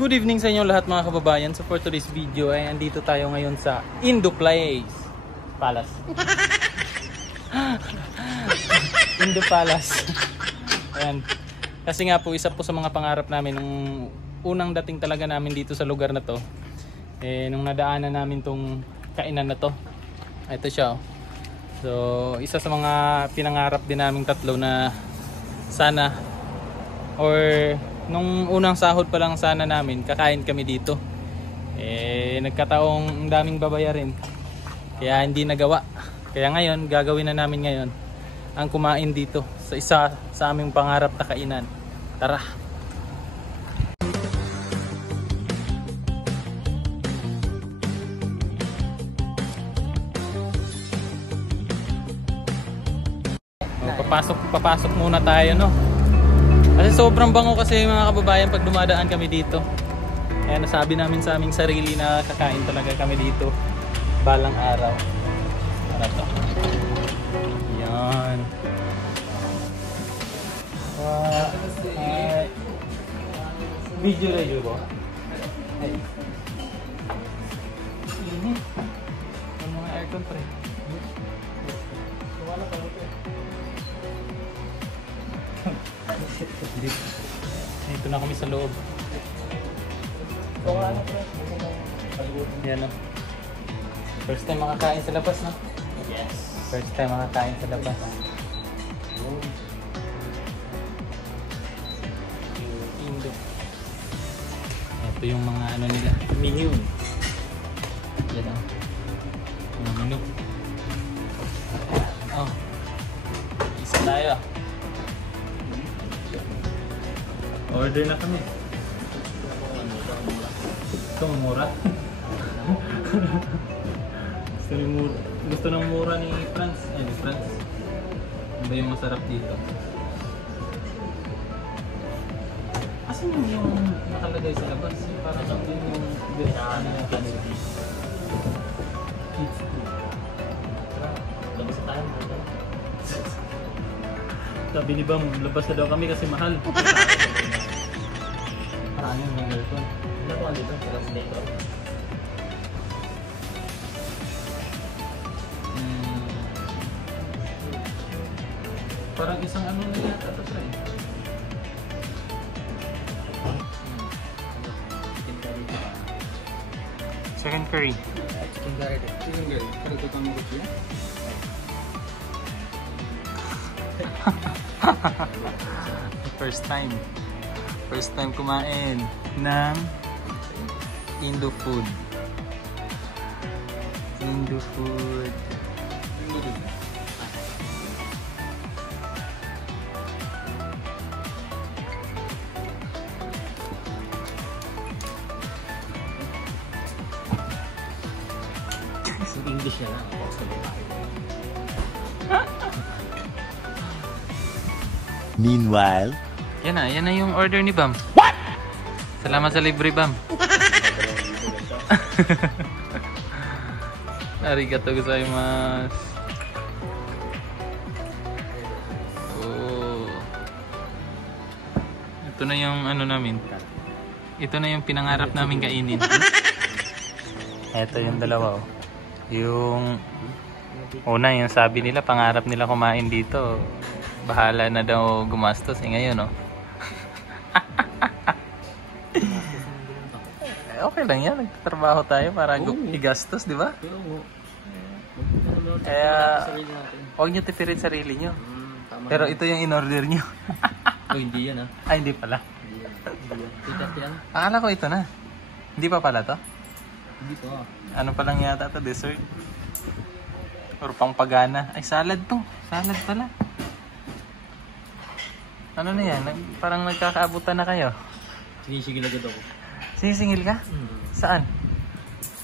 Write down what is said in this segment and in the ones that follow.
Good evening sa inyo lahat mga kababayan. So for today's video ay andito tayo ngayon sa Indo Place Palace. Indo Palace. Ayan. Kasi nga po isa po sa mga pangarap namin nung unang dating talaga namin dito sa lugar na to. Nung nadaanan namin tong kainan na to. Ito siya. So isa sa mga pinangarap din naming tatlo na sana or nung unang sahod pa lang sana namin kakain kami dito. Nagkataong daming babayarin kaya hindi nagawa. Kaya ngayon gagawin na namin ngayon ang kumain dito sa isa sa aming pangarap na kainan. Tara. Papasok muna tayo, no? Kasi sobrang bango kasi mga kababayan pag dumadaan kami dito. Kaya nasabi namin sa aming sarili na kakain talaga kami dito balang araw. Ano to? Yan. Video ba? Ay. Init. Yung mga aircon pre. Wala pa ito. Dito na kami sa loob. Yan o. First time makakain sa labas, no? Yes. First time makakain sa labas. Indo. Ito yung mga ano nila. Menu. Yan o. Yung menu. Oh. Isa tayo. Order na kami. Ito mura. Gusto ng mura ni Franz. Ni Franz. Ano ba yung masarap dito? Asan yung nakalagay sa labas? Parang yun yung biraan na kanila. Labas na tayo. Sabi ni Bam, labas na daw kami kasi mahal. Parang yung aircon. Ano ko dito? Parang dito. Parang isang ano na yata ito siya eh. Second curry. Chicken curry. Chicken curry. Pero ito kang mga siya? First time kumain ng Indo food. English na lang. Meanwhile, yan na yung order ni Bam. What? Salamat sa libre, Bam. Arigatou gozaimasu. Oh. Ito na yung ano namin. Ito na yung pinangarap namin kainin. Ito yung dalawa oh. Yung una, yung sabi nila pangarap nila kumain dito. Bahala na daw gumastos ngayon, no? Okay lang yan, nagtatrabaho tayo para igastos, di ba? Kaya huwag nyo tipirin sarili nyo. Pero ito yung in-order nyo. Hindi yan ah. Ay, hindi pala. Hindi yan. Akala ko ito na. Hindi pa pala to? Hindi pa. Ano pa lang yata to, dessert? Or pang pagana. Ay, salad to. Salad pala. Ano na yan? Parang nagkakaabutan na kayo. Sinisigil agad ako. Sinisingil ka? Saan?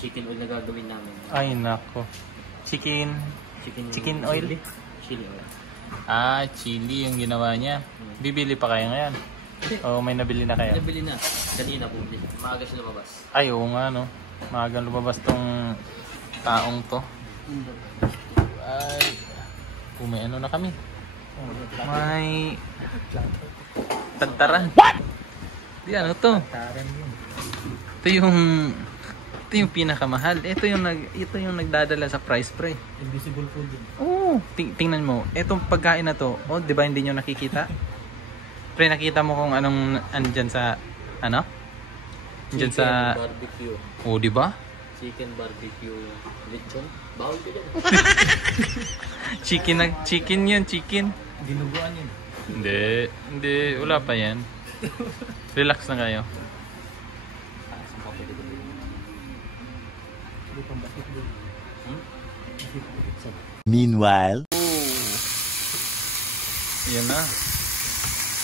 Chicken oil na gagawin namin. Ay, nako. Chicken oil? Chili oil. Ah, chili yung ginawa niya. Bibili pa kayo ngayon? O may nabili na kayo? Nabili na. Kanina po. Maaga siya lumabas. Ay, oo nga, no? Maagang lumabas tong taong to. Ay, may ano na kami. May tagtaran. What? Di ano to? Taran yun. Ito yung pinakamahal. Ito yung nagdadala sa price pre. Invisible food yun. Oo. Tingnan mo. Etong pagkain na to, oh, 'di ba hindi niyo nakikita? Pre, nakita mo kung anong andyan sa ano? Andyan sa Barbecue. oh, 'di ba? Chicken barbecue. Lechon. Bawal ko dyan. Chicken yun, chicken. Dinuguan yun. Hindi, wala pa yan. Relax na kayo. Saan pa pwede dito? Hindi pang basketball. Meanwhile, Yan na.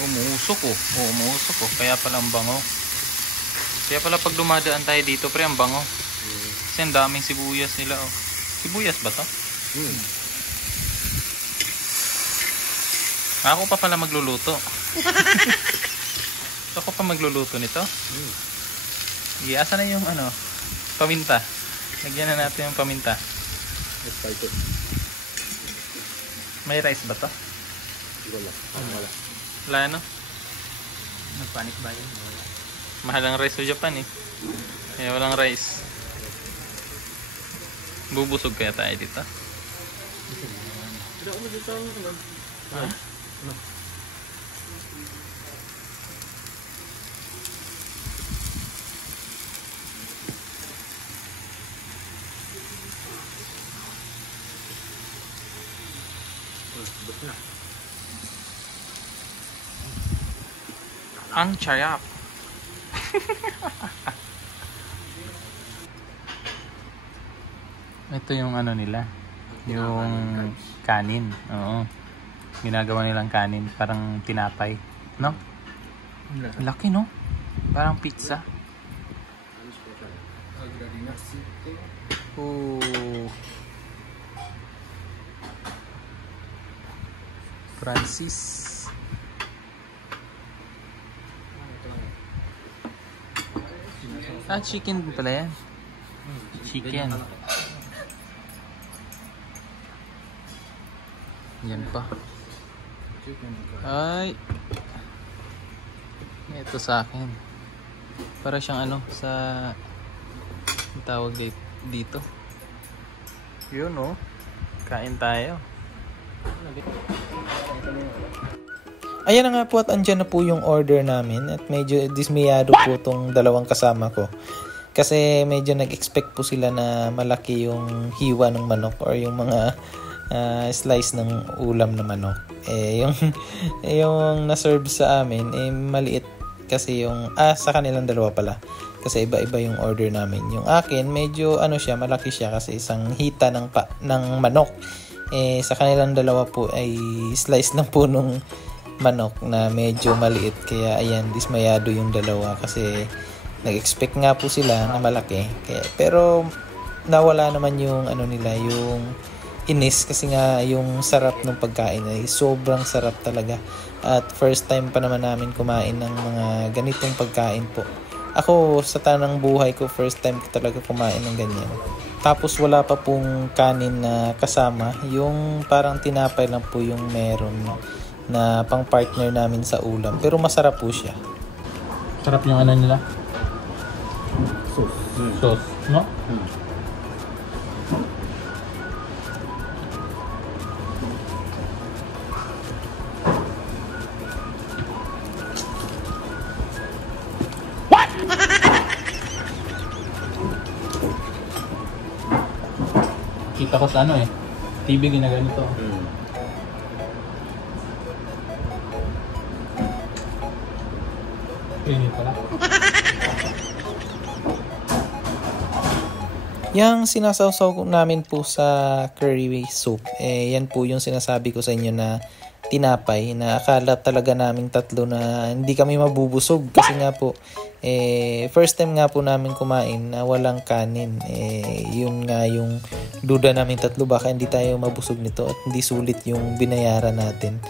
Umuusok oh. Umuusok oh. Kaya pala ang bango. Kaya pala pag dumadaan tayo dito, pre, ang bango. Kasi ang daming sibuyas nila oh. Sibuyas ba to? Ako pa pala magluluto. Ako pa magluluto nito. Asa na yung ano, paminta. Lagyan na natin yung paminta. Spices. May rice ba to? Wala. Wala. Wala no? Nagpanic ba yun? Wala. Mahal ang rice sa Japan eh. Kaya walang rice. Bubusog kaya tayo dito? Pero ano dito ang ano? Ha? Bus na. Ang charap. Ito yung ano nila. Yung kanin. Oo. Ginagawa nilang kanin. Parang tinapay. No? Laki no? Parang pizza. Oh. Francis. Ah, chicken pala yan. Chicken. Yan pa. Ay. Ito sa akin. Para siyang ano sa tawag dito. Yun oh. Kain tayo. Ayan na nga po at andyan na po yung order namin at medyo dismayado po tong dalawang kasama ko. Kasi medyo nag-expect po sila na malaki yung hiwa ng manok or yung mga slice ng ulam na manok. Yung na-serve sa amin maliit kasi yung sa kanilang dalawa pala. Kasi iba-iba yung order namin. Yung akin medyo siya, malaki siya kasi isang hita ng manok. Sa kanilang dalawa po ay slice lang po nung manok na medyo maliit. Kaya ayan, dismayado yung dalawa kasi nag-expect nga po sila na malaki. Pero nawala naman yung nila, yung inis kasi nga yung sarap ng pagkain ay sobrang sarap talaga. At first time pa naman namin kumain ng mga ganitong pagkain po. Ako sa tanang buhay ko, first time ko talaga kumain ng ganyan. Tapos wala pa pong kanin na kasama. Yung parang tinapay lang po yung meron na pang partner namin sa ulam. Pero masarap po siya. Sarap yung ano nila. Sauce. No? Kita ko sa TV ginaganito. Ini pala. Yang sinasawsaw namin po sa curry soup, yan po yung sinasabi ko sa inyo na tinapay na akala talaga naming tatlo na hindi kami mabubusog kasi nga po first time nga po namin kumain na walang kanin. Yun nga yung duda namin tatlo, baka hindi tayo mabusog nito at hindi sulit yung binayaran natin.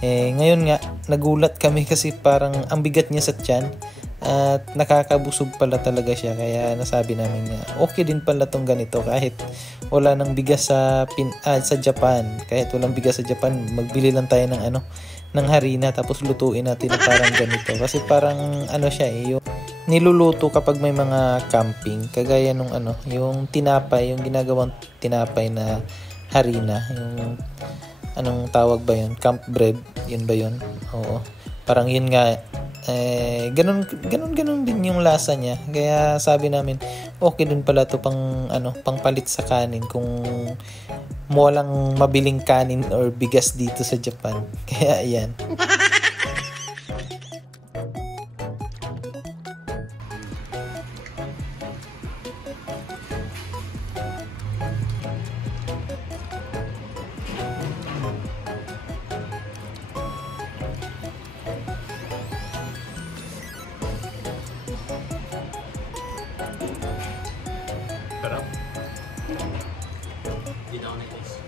Ngayon nga nagulat kami kasi parang ang bigat niya sa tiyan at nakakabusog pala talaga siya, kaya nasabi namin na okay din pala tong ganito kahit wala nang bigas sa Japan. Kahit walang bigas sa Japan, magbili lang tayo ng ng harina tapos lutuin natin na parang ganito. Kasi parang ano siya yung niluluto kapag may mga camping. Kagaya nung yung tinapay, yung ginagawang tinapay na harina. Yung anong tawag ba yun? Camp bread. Yun ba yun? Oo. Parang yun nga. Ganun din yung lasa niya. Kaya sabi namin, okay din pala to pang palit sa kanin kung walang mabiling kanin or bigas dito sa Japan. Kaya ayan. Sarap. Hindi na ako na-taste.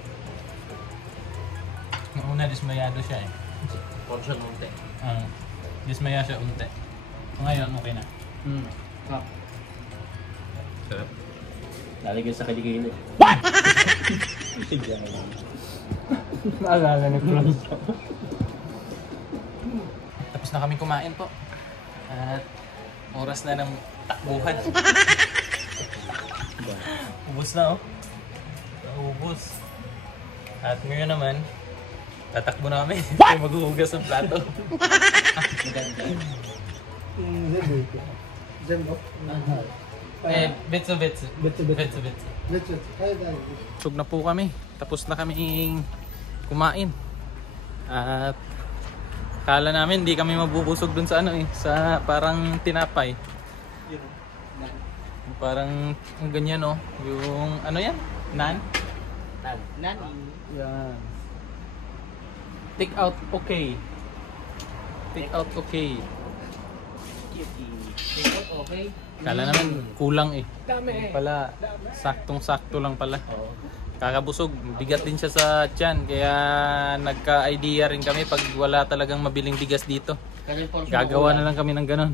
Noong una, dismayado siya eh. Portion unti. Dismaya siya unti. Ngayon, okay na. Sarap. Lalagyan sa kiligin. Naalala na close. Tapos na kami kumain po. At oras na ng takbuhan. Ubus na oh. Ubus. At ngayon naman, tatakbo na kami. Maghuhugas ng plato. Betsu. Busog na po kami. Tapos na kami kumain. At kala namin hindi kami mabubusog dun sa sa parang tinapay. Parang ganyan oh. Yung yan? Nan? Nani. Yan. Take out okay. Take out okay. Okay. Kala namin kulang eh. Dami. Pala saktong-sakto lang pala. Oo. Kakabusog, bigat din siya sa tiyan, kaya nagka-idea rin kami pag wala talagang mabiling bigas dito. Gagawa na lang kami ng ganun.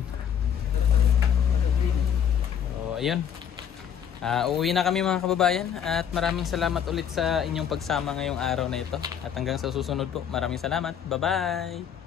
So, ayun. Uuwi na kami mga kababayan at maraming salamat ulit sa inyong pagsama ngayong araw na ito. At hanggang sa susunod po, maraming salamat. Bye-bye!